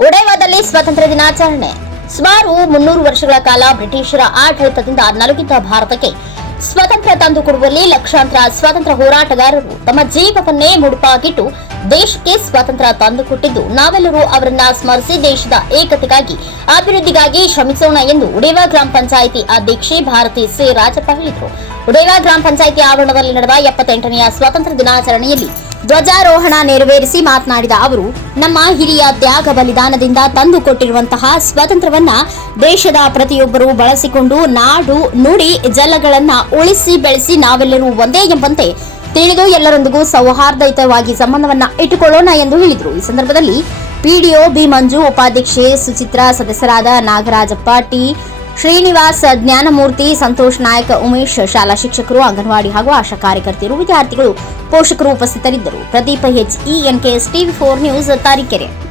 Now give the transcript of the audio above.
ಒಡೆವಾದಲ್ಲಿ ಸ್ವಾತಂತ್ರ್ಯ ದಿನಾಚರಣೆ. ಸುಮಾರು ಮುನ್ನೂರು ವರ್ಷಗಳ ಕಾಲ ಬ್ರಿಟಿಷರ ಆಡಳಿತದಿಂದ ನಲುಗಿದ್ದ ಭಾರತಕ್ಕೆ ಸ್ವಾತಂತ್ರ್ಯ ತಂದುಕೊಡುವಲ್ಲಿ ಲಕ್ಷಾಂತರ ಸ್ವಾತಂತ್ರ್ಯ ಹೋರಾಟಗಾರರು ತಮ್ಮ ಜೀವವನ್ನೇ ಮುಡುಪಾಗಿಟ್ಟು ದೇಶಕ್ಕೆ ಸ್ವಾತಂತ್ರ್ಯ ತಂದುಕೊಟ್ಟಿದ್ದು ನಾವೆಲ್ಲರೂ ಅವರನ್ನ ಸ್ಮರಿಸಿ ದೇಶದ ಏಕತೆಗಾಗಿ, ಅಭಿವೃದ್ಧಿಗಾಗಿ ಶ್ರಮಿಸೋಣ ಎಂದು ಉಡೇವಾ ಗ್ರಾಮ ಪಂಚಾಯಿತಿ ಅಧ್ಯಕ್ಷೆ ಭಾರತಿ ಸಿ. ರಾಜಪ್ಪ ಹೇಳಿದರು. ಉಡೇವಾ ಗ್ರಾಮ ಪಂಚಾಯಿತಿ ಆವರಣದಲ್ಲಿ ನಡೆದ ಎಪ್ಪತ್ತೆಂಟನೆಯ ಸ್ವಾತಂತ್ರ್ಯ ದಿನಾಚರಣೆಯಲ್ಲಿ ಧ್ವಜಾರೋಹಣ ನೆರವೇರಿಸಿ ಮಾತನಾಡಿದ ಅವರು, ನಮ್ಮ ಹಿರಿಯ ತ್ಯಾಗ ಬಲಿದಾನದಿಂದ ತಂದುಕೊಟ್ಟಿರುವಂತಹ ಸ್ವಾತಂತ್ರ್ಯವನ್ನ ದೇಶದ ಪ್ರತಿಯೊಬ್ಬರು ಬಳಸಿಕೊಂಡು ನಾಡು ನುಡಿ ಜಲಗಳನ್ನ ಉಳಿಸಿ ಬೆಳೆಸಿ ನಾವೆಲ್ಲರೂ ಒಂದೇ ಎಂಬಂತೆ ತಿಳಿದು ಎಲ್ಲರೊಂದಿಗೂ ಸೌಹಾರ್ದಯುತವಾಗಿ ಸಂಬಂಧವನ್ನ ಇಟ್ಟುಕೊಳ್ಳೋಣ ಎಂದು ಹೇಳಿದರು. ಈ ಸಂದರ್ಭದಲ್ಲಿ ಪಿಡಿಒ ಬಿ ಮಂಜು, ಉಪಾಧ್ಯಕ್ಷೆ ಸುಚಿತ್ರಾ, ಸದಸ್ಯರಾದ ನಾಗರಾಜಪ್ಪ, ಟಿ ಶ್ರೀನಿವಾಸ್ ಜ್ಞಾನಮೂರ್ತಿ, ಸಂತೋಷ್ ನಾಯಕ್, ಉಮೇಶ್ ಶಾಲಾ ಶಿಕ್ಷಕರು, ಅಂಗನವಾಡಿ ಹಾಗೂ ಆಶಾ ಕಾರ್ಯಕರ್ತೆಯರು, ವಿದ್ಯಾರ್ಥಿಗಳು, ಪೋಷಕರು ಉಪಸ್ಥಿತರಿದ್ದರು. Pradeep H E NKS TV four news Tarikere